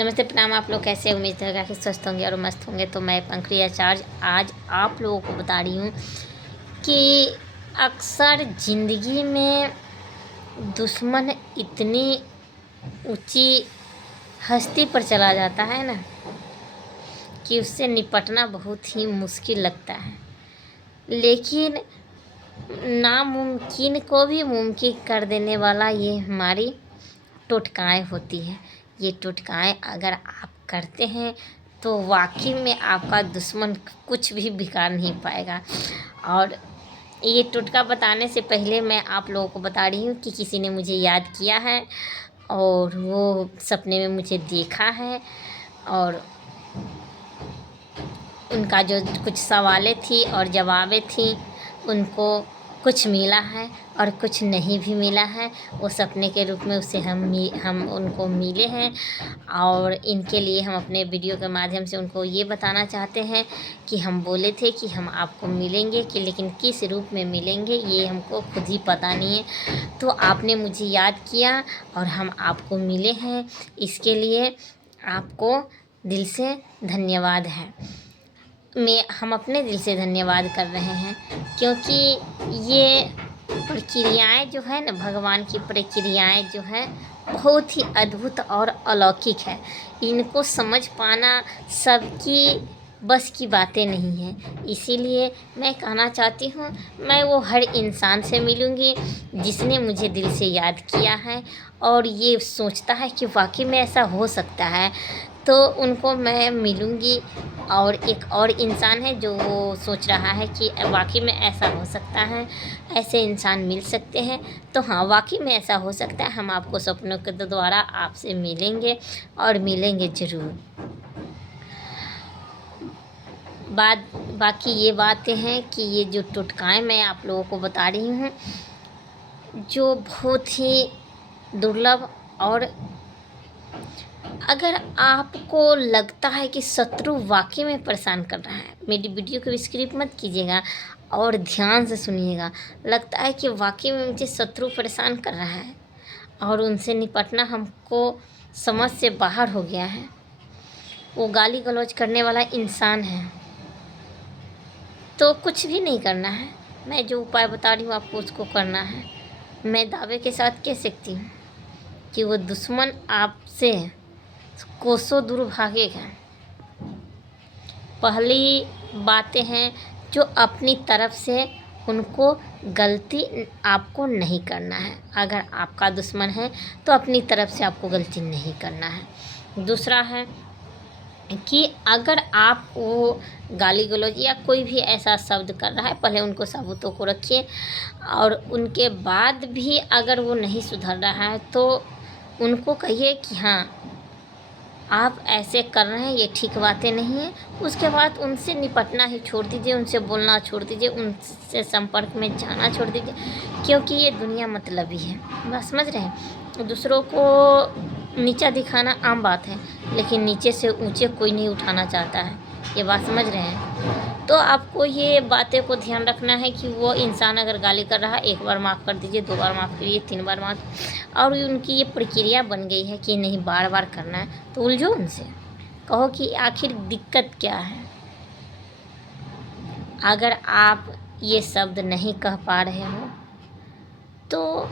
नमस्ते प्रणाम। आप लोग कैसे? उम्मीद है कि स्वस्थ होंगे और मस्त होंगे। तो मैं पंखुड़ी आचार्य आज आप लोगों को बता रही हूँ कि अक्सर ज़िंदगी में दुश्मन इतनी ऊंची हस्ती पर चला जाता है ना कि उससे निपटना बहुत ही मुश्किल लगता है। लेकिन नामुमकिन को भी मुमकिन कर देने वाला ये हमारी टोटकाएँ होती हैं। ये टोटकाएँ अगर आप करते हैं तो वाकई में आपका दुश्मन कुछ भी बिगाड़ नहीं पाएगा। और ये टोटका बताने से पहले मैं आप लोगों को बता रही हूँ कि किसी ने मुझे याद किया है और वो सपने में मुझे देखा है और उनका जो कुछ सवालें थी और जवाबें थी उनको कुछ मिला है और कुछ नहीं भी मिला है। वो सपने के रूप में उसे हम उनको मिले हैं और इनके लिए हम अपने वीडियो के माध्यम से उनको ये बताना चाहते हैं कि हम बोले थे कि हम आपको मिलेंगे कि लेकिन किस रूप में मिलेंगे ये हमको खुद ही पता नहीं है। तो आपने मुझे याद किया और हम आपको मिले हैं, इसके लिए आपको दिल से धन्यवाद है। हम अपने दिल से धन्यवाद कर रहे हैं क्योंकि ये प्रक्रियाएँ जो है ना, भगवान की प्रक्रियाएँ जो है बहुत ही अद्भुत और अलौकिक है। इनको समझ पाना सबकी बस की बातें नहीं हैं। इसीलिए मैं कहना चाहती हूँ, मैं वो हर इंसान से मिलूँगी जिसने मुझे दिल से याद किया है और ये सोचता है कि वाकई में ऐसा हो सकता है, तो उनको मैं मिलूँगी। और एक और इंसान है जो वो सोच रहा है कि वाकई में ऐसा हो सकता है, ऐसे इंसान मिल सकते हैं। तो हाँ, वाकई में ऐसा हो सकता है। हम आपको सपनों के द्वारा आपसे मिलेंगे और मिलेंगे ज़रूर। बाकी ये बातें हैं कि ये जो टोटकाएँ मैं आप लोगों को बता रही हूँ जो बहुत ही दुर्लभ, और अगर आपको लगता है कि शत्रु वाकई में परेशान कर रहा है, मेरी वीडियो को स्किप मत कीजिएगा और ध्यान से सुनिएगा। लगता है कि वाकई में मुझे शत्रु परेशान कर रहा है और उनसे निपटना हमको समझ से बाहर हो गया है, वो गाली गलौज करने वाला इंसान है, तो कुछ भी नहीं करना है। मैं जो उपाय बता रही हूँ आपको उसको करना है। मैं दावे के साथ कह सकती हूँ कि वो दुश्मन आपसे कोसों दूर भागेगा। पहली बातें हैं जो अपनी तरफ से उनको गलती आपको नहीं करना है। अगर आपका दुश्मन है तो अपनी तरफ से आपको गलती नहीं करना है। दूसरा है कि अगर आप वो गाली गलौज या कोई भी ऐसा शब्द कर रहा है, पहले उनको सबूतों को रखिए और उनके बाद भी अगर वो नहीं सुधर रहा है तो उनको कहिए कि हाँ, आप ऐसे कर रहे हैं, ये ठीक बातें नहीं हैं। उसके बाद उनसे निपटना ही छोड़ दीजिए, उनसे बोलना छोड़ दीजिए, उनसे संपर्क में जाना छोड़ दीजिए, क्योंकि ये दुनिया मतलबी है। बस समझ रहे हैं? दूसरों को नीचा दिखाना आम बात है, लेकिन नीचे से ऊंचे कोई नहीं उठाना चाहता है। ये बात समझ रहे हैं? तो आपको ये बातें को ध्यान रखना है कि वो इंसान अगर गाली कर रहा है, एक बार माफ़ कर दीजिए, 2 बार माफ़ करिए, 3 बार माफ़, और उनकी ये प्रक्रिया बन गई है कि नहीं बार बार करना है, तो उलझो उनसे, कहो कि आखिर दिक्कत क्या है। अगर आप ये शब्द नहीं कह पा रहे हो तो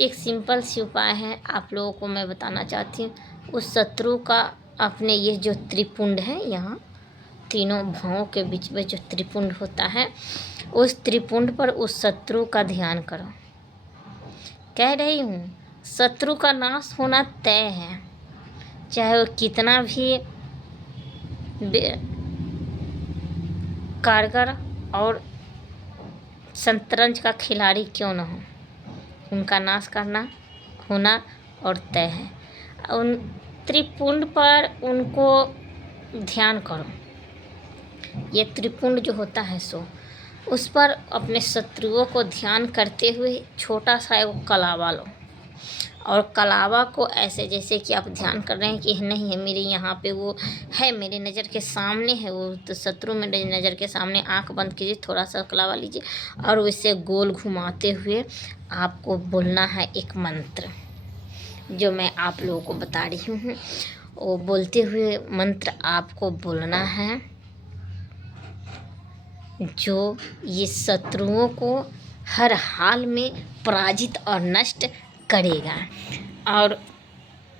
एक सिंपल सी उपाय है, आप लोगों को मैं बताना चाहती हूँ। उस शत्रु का अपने ये जो त्रिपुंड है, यहाँ तीनों भावों के बीच में जो त्रिपुंड होता है, उस त्रिपुंड पर उस शत्रु का ध्यान करो। कह रही हूँ, शत्रु का नाश होना तय है, चाहे वो कितना भी कारगर और शतरंज का खिलाड़ी क्यों न हो, उनका नाश करना होना और तय है। उन त्रिपुंड पर उनको ध्यान करो। ये त्रिपुंड जो होता है सो उस पर अपने शत्रुओं को ध्यान करते हुए छोटा सा एक कलावा लो, और कलावा को ऐसे जैसे कि आप ध्यान कर रहे हैं कि नहीं है मेरे यहाँ पे वो है, मेरे नज़र के सामने है वो, तो शत्रु मेरे नज़र के सामने। आंख बंद कीजिए, थोड़ा सा कलावा लीजिए और उसे गोल घुमाते हुए आपको बोलना है एक मंत्र। जो मैं आप लोगों को बता रही हूँ वो बोलते हुए मंत्र आपको बोलना है, जो ये शत्रुओं को हर हाल में पराजित और नष्ट करेगा। और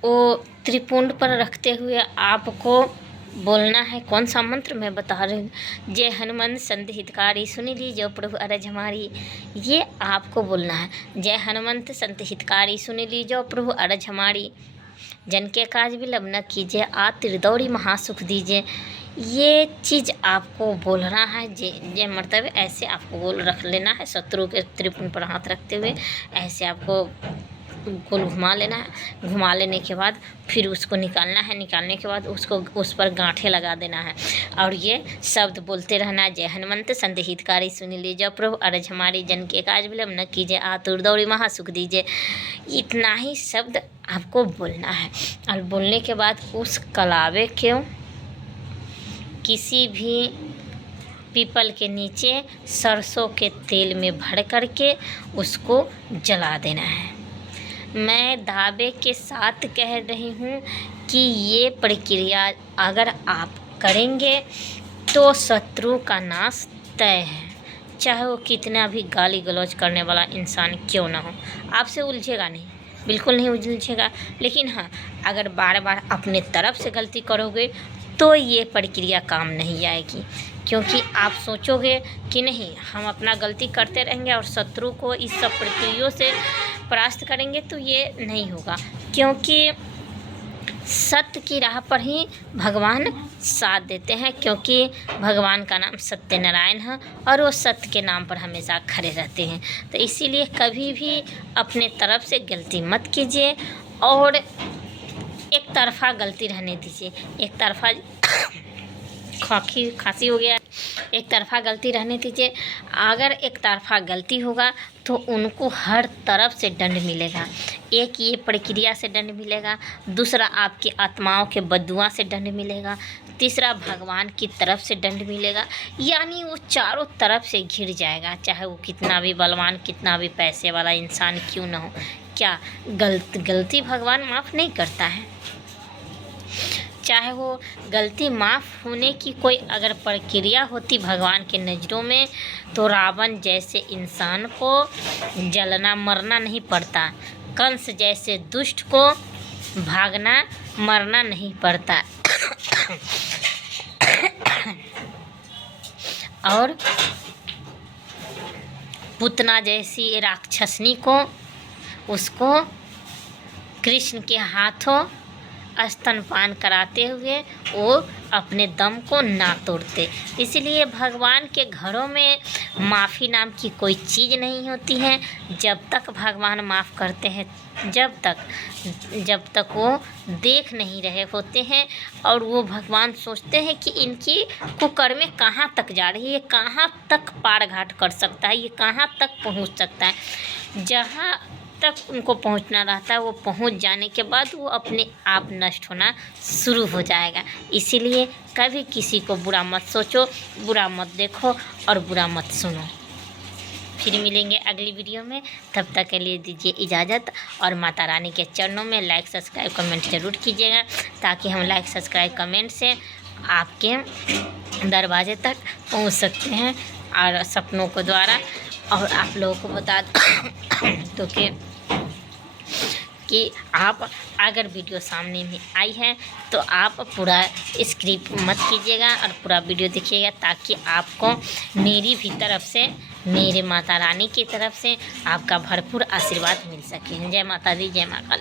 वो त्रिपुंड पर रखते हुए आपको बोलना है। कौन सा मंत्र मैं बता रही हूँ। जय हनुमंत संत हितकारी सुनि लीजो प्रभु अरज हमारी, ये आपको बोलना है। जय हनुमंत संत हितकारी सुनि लीजो प्रभु अरज हमारी, जन के काज विलंब न कीजिए आ त्रिदौड़ी महासुख दीजिए। ये चीज़ आपको बोलना है। जे मतलब ऐसे आपको बोल रख लेना है। शत्रु के त्रिपुंड पर हाथ रखते हुए ऐसे आपको गोल घुमा लेना है। घुमा लेने के बाद फिर उसको निकालना है। निकालने के बाद उसको उस पर गांठें लगा देना है और ये शब्द बोलते रहना है। जय हनुमंत संत हितकारी सुनि लीजो प्रभु अरज हमारी, जन के काज विलंब न कीजिए आतुर दौड़ी महासुख दीजिए। इतना ही शब्द आपको बोलना है। और बोलने के बाद उस कलावे को किसी भी पीपल के नीचे सरसों के तेल में भर करके उसको जला देना है। मैं दावे के साथ कह रही हूँ कि ये प्रक्रिया अगर आप करेंगे तो शत्रु का नाश तय है। चाहे वो कितना भी गाली गलौज करने वाला इंसान क्यों ना हो, आपसे उलझेगा नहीं, बिल्कुल नहीं उलझेगा। लेकिन हाँ, अगर बार बार अपने तरफ से गलती करोगे तो ये प्रक्रिया काम नहीं आएगी, क्योंकि आप सोचोगे कि नहीं हम अपना गलती करते रहेंगे और शत्रु को इस सब प्रक्रियाओं से परास्त करेंगे, तो ये नहीं होगा। क्योंकि सत्य की राह पर ही भगवान साथ देते हैं, क्योंकि भगवान का नाम सत्यनारायण है और वो सत्य के नाम पर हमेशा खड़े रहते हैं। तो इसीलिए कभी भी अपने तरफ से गलती मत कीजिए और एक तरफा गलती रहने दीजिए। एक तरफा खांसी हो गया, एक तरफा गलती रहने दीजिए। अगर एक तरफा गलती होगा तो उनको हर तरफ से दंड मिलेगा। एक ये प्रक्रिया से दंड मिलेगा, दूसरा आपकी आत्माओं के बद्दुआ से दंड मिलेगा, तीसरा भगवान की तरफ से दंड मिलेगा। यानी वो चारों तरफ से घिर जाएगा, चाहे वो कितना भी बलवान, कितना भी पैसे वाला इंसान क्यों ना हो। क्या गलती भगवान माफ़ नहीं करता है? चाहे वो गलती माफ़ होने की कोई अगर प्रक्रिया होती भगवान के नज़रों में, तो रावण जैसे इंसान को जलना मरना नहीं पड़ता, कंस जैसे दुष्ट को भागना मरना नहीं पड़ता और पुतना जैसी राक्षसनी को उसको कृष्ण के हाथों स्तनपान कराते हुए वो अपने दम को ना तोड़ते। इसलिए भगवान के घरों में माफ़ी नाम की कोई चीज़ नहीं होती है। जब तक भगवान माफ़ करते हैं, जब तक वो देख नहीं रहे होते हैं और वो भगवान सोचते हैं कि इनकी कुकर्में कहाँ तक जा रही है, कहाँ तक पार घाट कर सकता है, ये कहाँ तक पहुँच सकता है। जहाँ तक उनको पहुंचना रहता है वो पहुंच जाने के बाद वो अपने आप नष्ट होना शुरू हो जाएगा। इसीलिए कभी किसी को बुरा मत सोचो, बुरा मत देखो और बुरा मत सुनो। फिर मिलेंगे अगली वीडियो में, तब तक के लिए दीजिए इजाज़त। और माता रानी के चरणों में लाइक सब्सक्राइब कमेंट ज़रूर कीजिएगा, ताकि हम लाइक सब्सक्राइब कमेंट से आपके दरवाजे तक पहुंच सकते हैं और सपनों को द्वारा। और आप लोगों को बता दो कि आप अगर वीडियो सामने में आई है तो आप पूरा स्क्रिप्ट मत कीजिएगा और पूरा वीडियो देखिएगा, ताकि आपको मेरी भी तरफ से, मेरे माता रानी की तरफ से आपका भरपूर आशीर्वाद मिल सके। जय माता दी, जय माँ काली।